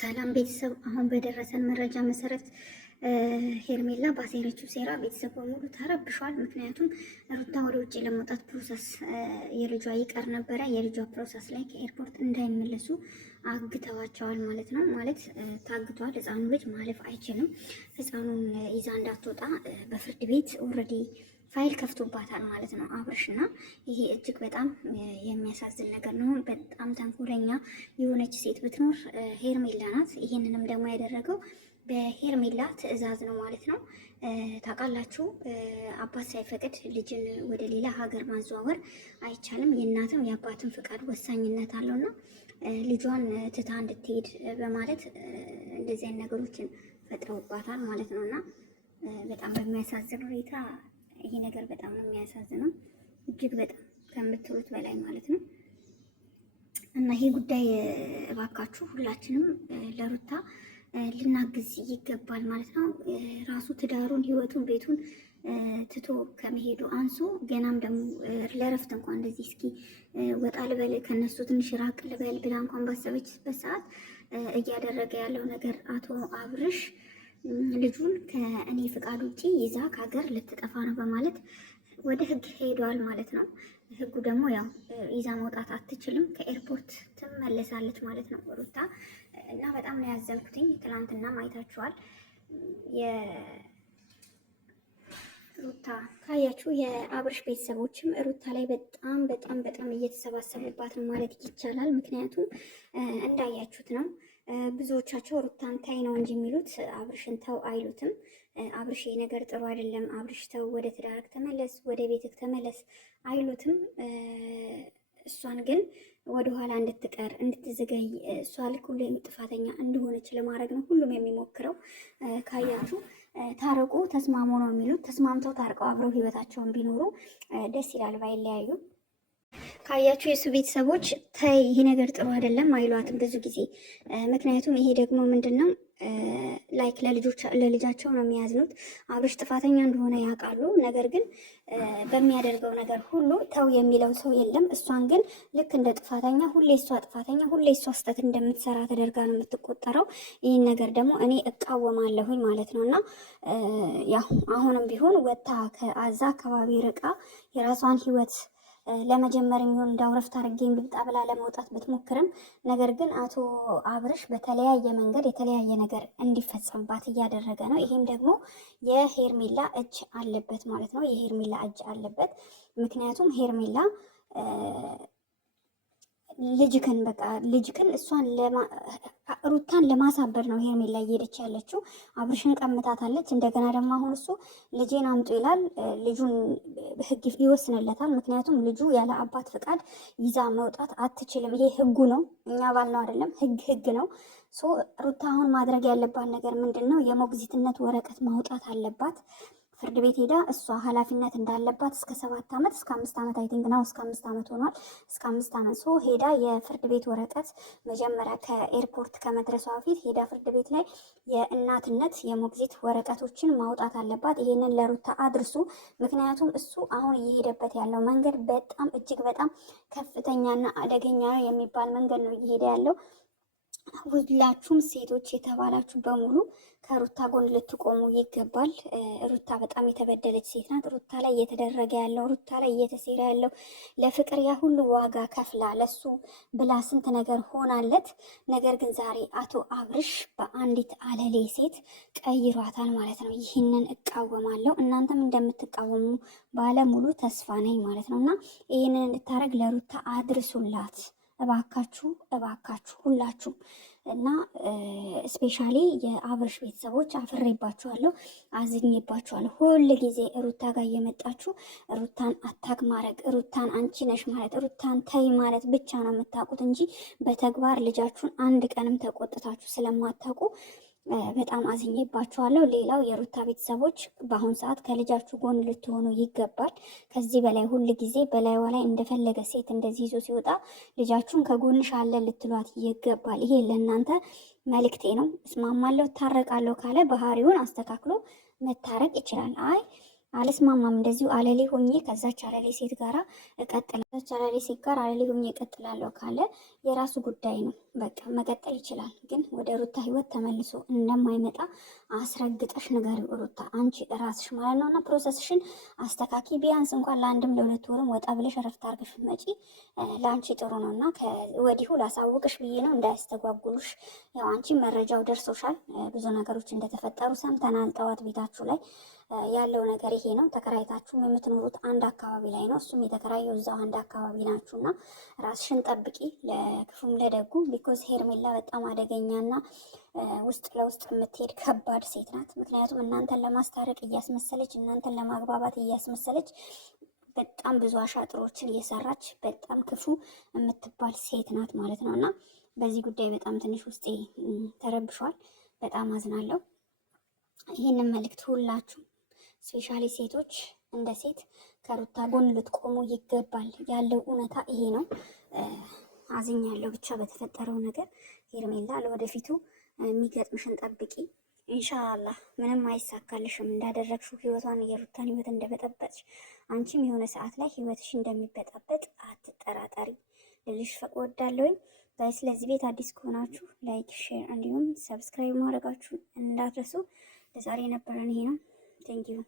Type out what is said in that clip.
ሰላም ቤተሰብ፣ አሁን በደረሰን መረጃ መሰረት ሄርሜላ ባሴረችው ሴራ ቤተሰብ በሙሉ ተረብሿል። ምክንያቱም ሩታ ወደ ውጭ ለመውጣት ፕሮሰስ የልጇ ይቀር ነበረ። የልጇ ፕሮሰስ ላይ ከኤርፖርት እንዳይመለሱ አግተዋቸዋል ማለት ነው። ማለት ታግቷል። ህፃኑ ልጅ ማለፍ አይችልም። ህፃኑን ይዛ እንዳትወጣ በፍርድ ቤት ኦልሬዲ ፋይል ከፍቶባታል ማለት ነው አብርሽና። ይሄ እጅግ በጣም የሚያሳዝን ነገር ነው። በጣም ተንኮለኛ የሆነች ሴት ብትኖር ሄርሜላ ናት። ይሄንንም ደግሞ ያደረገው በሄርሜላ ትዕዛዝ ነው ማለት ነው። ታውቃላችሁ፣ አባት ሳይፈቅድ ልጅን ወደ ሌላ ሀገር ማዘዋወር አይቻልም። የእናትም የአባትም ፍቃድ ወሳኝነት አለውና ልጇን ትታ እንድትሄድ በማለት እንደዚህ አይነት ነገሮችን ፈጥረውባታል ማለት ነውና በጣም በሚያሳዝን ሁኔታ ይሄ ነገር በጣም ነው የሚያሳዝነው፣ እጅግ በጣም ከምትሉት በላይ ማለት ነው። እና ይሄ ጉዳይ እባካችሁ ሁላችንም ለሩታ ልናግዝ ይገባል ማለት ነው። ራሱ ትዳሩን፣ ህይወቱን፣ ቤቱን ትቶ ከመሄዱ አንሶ ገናም ደግሞ ለረፍት እንኳን እንደዚህ እስኪ ወጣ ልበል ከነሱ ትንሽ ራቅ ልበል ብላ እንኳን ባሰበችበት ሰዓት እያደረገ ያለው ነገር አቶ አብርሽ ልጁን ከእኔ ፍቃድ ውጪ ይዛ ከሀገር ልትጠፋ ነው በማለት ወደ ህግ ሄዷል ማለት ነው። ህጉ ደግሞ ያው ይዛ መውጣት አትችልም፣ ከኤርፖርት ትመለሳለች ማለት ነው ሩታ። እና በጣም ነው ያዘንኩትኝ። ትናንትና አይታችኋል። ሩታ ካያችሁ የአብርሽ ቤተሰቦችም ሩታ ላይ በጣም በጣም በጣም እየተሰባሰቡባት ነው ማለት ይቻላል። ምክንያቱም እንዳያችሁት ነው። ብዙዎቻቸው ሩታን ታይ ነው እንጂ የሚሉት አብርሽን ተው አይሉትም። አብርሽ ይሄ ነገር ጥሩ አይደለም፣ አብርሽ ተው፣ ወደ ትዳርክ ተመለስ፣ ወደ ቤትክ ተመለስ አይሉትም። እሷን ግን ወደኋላ እንድትቀር እንድትዘገይ፣ እሷ ልክ ሁሌም ጥፋተኛ እንደሆነች ለማድረግ ነው ሁሉም የሚሞክረው። ካያችሁ ታረቁ፣ ተስማሙ ነው የሚሉት። ተስማምተው ታርቀው አብረው ህይወታቸውን ቢኖሩ ደስ ይላል ባይለያዩ። ካያችሁ የእሱ ቤተሰቦች ተይ ይሄ ነገር ጥሩ አይደለም አይሏትም ብዙ ጊዜ። ምክንያቱም ይሄ ደግሞ ምንድን ነው ላይክ ለልጃቸው ነው የሚያዝኑት። አብርሽ ጥፋተኛ እንደሆነ ያውቃሉ። ነገር ግን በሚያደርገው ነገር ሁሉ ተው የሚለው ሰው የለም። እሷን ግን ልክ እንደ ጥፋተኛ ሁሌ እሷ ጥፋተኛ ሁሌ እሷ ስህተት እንደምትሰራ ተደርጋ ነው የምትቆጠረው። ይህን ነገር ደግሞ እኔ እቃወማለሁኝ ማለት ነው። እና ያው አሁንም ቢሆን ወጥታ ከዛ አካባቢ ርቃ የራሷን ህይወት ለመጀመር የሚሆን እንዳውረፍት አድርጌ ልብጣ ብላ ለመውጣት ብትሞክርም ነገር ግን አቶ አብርሽ በተለያየ መንገድ የተለያየ ነገር እንዲፈጸምባት እያደረገ ነው። ይሄም ደግሞ የሄርሜላ እጅ አለበት ማለት ነው። የሄርሜላ እጅ አለበት። ምክንያቱም ሄርሜላ ልጅክን እሷን ሩታን ለማሳበር ነው ሄርሜላ እየሄደች ያለችው። አብርሽን ቀምታታለች። እንደገና ደግሞ አሁን እሱ ልጄን አምጡ ይላል። ልጁን ህግ ይወስንለታል። ምክንያቱም ልጁ ያለ አባት ፍቃድ ይዛ መውጣት አትችልም። ይሄ ህጉ ነው፣ እኛ ባልነው አይደለም። ህግ ነው። ሩታ አሁን ማድረግ ያለባት ነገር ምንድን ነው? የሞግዚትነት ወረቀት ማውጣት አለባት። ፍርድ ቤት ሄዳ እሷ ኃላፊነት እንዳለባት እስከ 7 ዓመት እስከ 5 ዓመት አይ ቲንክ ነው፣ እስከ 5 ዓመት ሆኗል። እስከ 5 ዓመት ሄዳ የፍርድ ቤት ወረቀት መጀመሪያ ከኤርፖርት ከመድረሷ በፊት ሄዳ ፍርድ ቤት ላይ የእናትነት የሞግዚት ወረቀቶችን ማውጣት አለባት። ይሄንን ለሩታ አድርሱ። ምክንያቱም እሱ አሁን እየሄደበት ያለው መንገድ በጣም እጅግ በጣም ከፍተኛና አደገኛ ነው የሚባል መንገድ ነው እየሄደ ያለው። ሁላችሁም ሴቶች የተባላችሁ በሙሉ ከሩታ ጎን ልትቆሙ ይገባል። ሩታ በጣም የተበደለች ሴት ናት። ሩታ ላይ እየተደረገ ያለው፣ ሩታ ላይ እየተሴረ ያለው ለፍቅር ያ ሁሉ ዋጋ ከፍላ ለሱ ብላ ስንት ነገር ሆናለት። ነገር ግን ዛሬ አቶ አብርሽ በአንዲት አለሌ ሴት ቀይሯታል ማለት ነው። ይህንን እቃወማለሁ። እናንተም እንደምትቃወሙ ባለሙሉ ተስፋ ነኝ ማለት ነው። እና ይህንን እንድታረግ ለሩታ አድርሱላት እባካችሁ እባካችሁ ሁላችሁም። እና ስፔሻሊ የአብርሽ ቤተሰቦች አፍሬባችኋለሁ፣ አዝኜባችኋለሁ። ሁል ጊዜ ሩታ ጋር እየመጣችሁ ሩታን አታክ ማድረግ፣ ሩታን አንቺ ነሽ ማለት፣ ሩታን ተይ ማለት ብቻ ነው የምታውቁት እንጂ በተግባር ልጃችሁን አንድ ቀንም ተቆጥታችሁ ስለማታውቁ በጣም አዝኜባችኋለሁ። ሌላው የሩታ ቤተሰቦች በአሁኑ ሰዓት ከልጃችሁ ጎን ልትሆኑ ይገባል። ከዚህ በላይ ሁል ጊዜ በላይዋ ላይ እንደፈለገ ሴት እንደዚህ ይዞ ሲወጣ ልጃችሁን ከጎንሽ አለ ልትሏት ይገባል። ይሄ ለእናንተ መልእክቴ ነው። እስማማለሁ ታረቃለሁ ካለ ባህሪውን አስተካክሎ መታረቅ ይችላል። አይ አልስማማም እንደዚሁ አለሌ ሆኜ ከዛች አለሌ ሴት ጋራ እቀጥላለሁ፣ ከዛች አለሌ ሴት ጋር አለሌ ሆኜ እቀጥላለሁ ካለ የራሱ ጉዳይ ነው። በቃ መቀጠል ይችላል። ግን ወደ ሩታ ህይወት ተመልሶ እንደማይመጣ አስረግጠሽ ንገሪው ሩታ፣ አንቺ ራስሽ ማለት ነው። እና ፕሮሰስሽን አስተካኪ። ቢያንስ እንኳን ለአንድም ለሁለት ወርም ወጣ ብለሽ ረፍት አድርገሽ መጪ ለአንቺ ጥሩ ነው። እና ከወዲሁ ላሳውቅሽ ብዬ ነው እንዳያስተጓጉሉሽ። ያው አንቺ መረጃው ደርሶሻል፣ ብዙ ነገሮች እንደተፈጠሩ ሰምተናል። ጠዋት ቤታችሁ ላይ ያለው ነገር ይሄ ነው። ተከራይታችሁም የምትኖሩት አንድ አካባቢ ላይ ነው። እሱም የተከራየው እዛው አንድ አካባቢ ናችሁና ራስሽን ጠብቂ፣ ለክፉም ለደጉ። ቢኮዝ ሄርሜላ በጣም አደገኛና ውስጥ ለውስጥ የምትሄድ ከባድ ሴት ናት። ምክንያቱም እናንተን ለማስታረቅ እያስመሰለች፣ እናንተን ለማግባባት እያስመሰለች በጣም ብዙ አሻጥሮችን እየሰራች በጣም ክፉ የምትባል ሴት ናት ማለት ነው። እና በዚህ ጉዳይ በጣም ትንሽ ውስጤ ተረብሿል። በጣም አዝናለሁ። ይህንን መልእክት ሁላችሁ ስፔሻሊ ሴቶች እንደ ሴት ከሩታ ጎን ልትቆሙ ይገባል። ያለው እውነታ ይሄ ነው። አዝኛለሁ ብቻ በተፈጠረው ነገር። ሄርሜላ ለወደፊቱ የሚገጥምሽን ጠብቂ። ኢንሻአላህ ምንም አይሳካልሽም። እንዳደረግሽው ህይወቷን የሩታን ህይወት እንደበጠበጥሽ አንቺም የሆነ ሰዓት ላይ ህይወትሽ እንደሚበጠበጥ አትጠራጠሪ ልልሽ እወዳለሁኝ። ጋይስ ለዚህ ቤት አዲስ ከሆናችሁ ላይክ፣ ሼር እንዲሁም ሰብስክራይብ ማድረጋችሁ እንዳትረሱ። ለዛሬ የነበረን ይሄ ነው። ቴንኪዩ